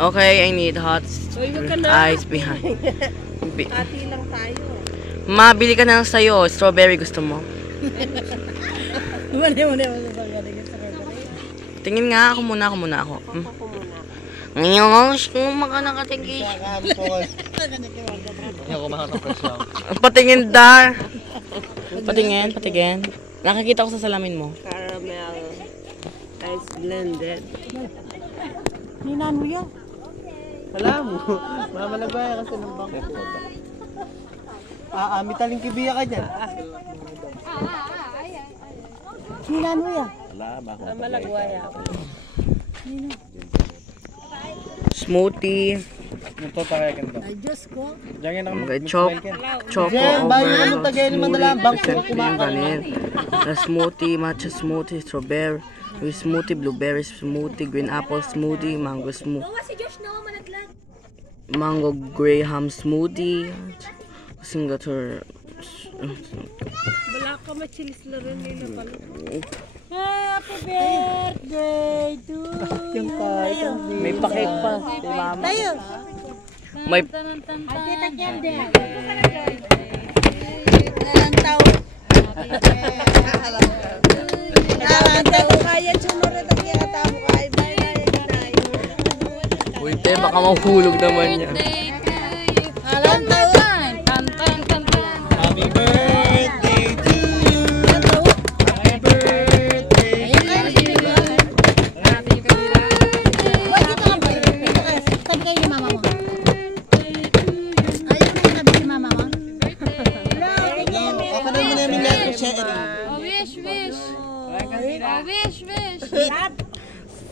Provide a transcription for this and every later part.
Okay, I need hot ice behind. Hati lang tayo. Mabili ka na lang sa'yo. Strawberry gusto mo. Tingin nga ako muna. Ngayon, maka nakatingin. Patingin dar. Patingin. Nakakita ko sa salamin mo. Caramel. Ice blended. Ninan mo yan. Alam mo, mamalagaya kasi ng bangko. Mitaling kibiya ka dyan. Ninan mo yan. Malagwaya. Smoothie. Ito para ka Ay, Diyos ko. Diyan ang Choco bayan mo tagay naman dalang bangko smoothie, matcha smoothie, strawberry smoothie, blueberry smoothie, green apple smoothie, mango graham smoothie, Singapore. Wala ka machilis na rin nila pala. Happy birthday to you. May pakik pa. Tayo. May Ate takyan din. Ang tao. Ang tao kaya sunod ang kinatao kay bay. Uy, te, baka mahulog naman yan. Alam tao. Happy birthday to you. Happy birthday. Wait, dito ka ba? Dito ka. Tabi kayo ni mama mo. Ayaw mo yung tabi si mama mo? Ako na muna yung lahat ng sharing. Wish.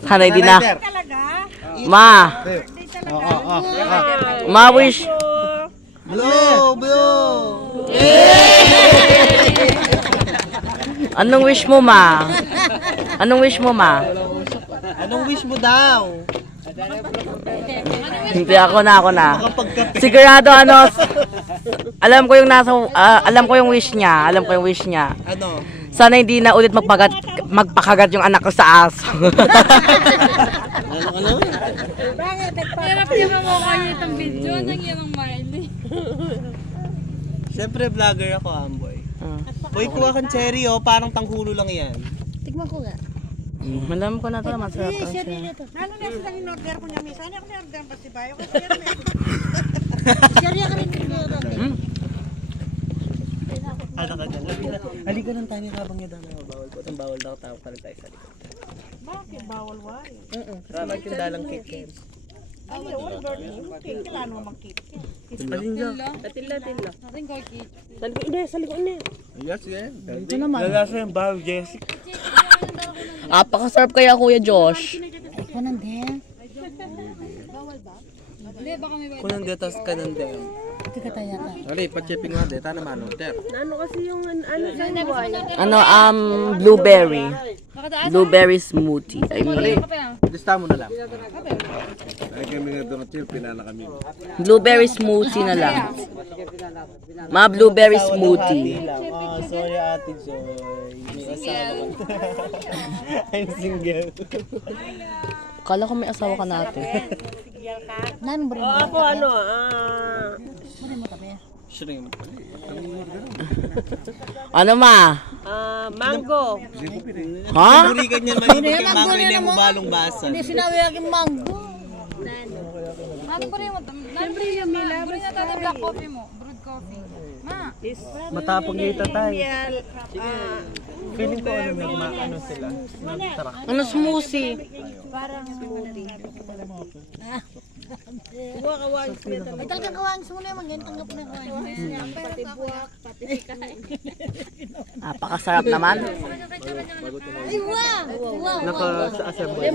Hanay din na. Ma! Ma wish! Blow! Anong wish mo, ma? Anong wish mo, ma? Anong wish mo daw? Hindi, ako na. Makapagkape. Sigurado alam ko yung wish niya. Ano? Sana hindi na ulit magpakagat yung anak ko sa aso. Ano? Hirap yung mga kayo itong video. Nang yung Marley. Siyempre vlogger ako, Amboy. Boy, kuha kang cherry parang tanghulo lang yan. Tignan ko nga. Malam ko na ito, masarap lang siya. Ano na silang in-order ko niya minsan? Ako na-order pa si Bayo kasi yan. Sariya ka rin dito. Halika ng tani habang niya daw na bawal po. Itong bawal daw tao pa rin tayo sa likod. Bakit bawal wari? Kasama yung dalang cake. Ano yung order niyo? Kailangan mo mag-cake. Alin dyan? Tila. Natin ko kit. Sa likod niya. Yes, yeah. Ito naman. Lalasa yung bawal, Jessic. Apakasarap kaya, Kuya Josh. Ito nandun. Hindi, baka may Kunang detas ka ng dem. Ito ka tayo ka. Ali, pa-chipping nga deta naman, ter. Ano kasi yung sa Blueberry. Blueberry smoothie. I mean, Lista mo na lang. Ay kami nga doon at pinana kami. blueberry smoothie na lang. Ma, blueberry smoothie. Sorry Ate Joy. May asawa ka. I'm single. Kala ko may asawa ka natin. Nan bro. Ako Muna mo tabi. Shrimp. Ano, ma? mango. Ha? Burikan niya malibig kang mango hindi mo balong basan. Hindi sinabi aking mango. Natin ko rin mo. Siyempre yung Mila. Bring na tayo black coffee mo. Brewed coffee. Ma. Matapang dito tayo. Feeling ko ano sila. Nagtarak. Ano smoothie? Ay talagang kawang muna yung mga tanggap na kawang. Pati buwak, pati kain. Apakasarap naman. Ay wow! Wow! Naka-assemble.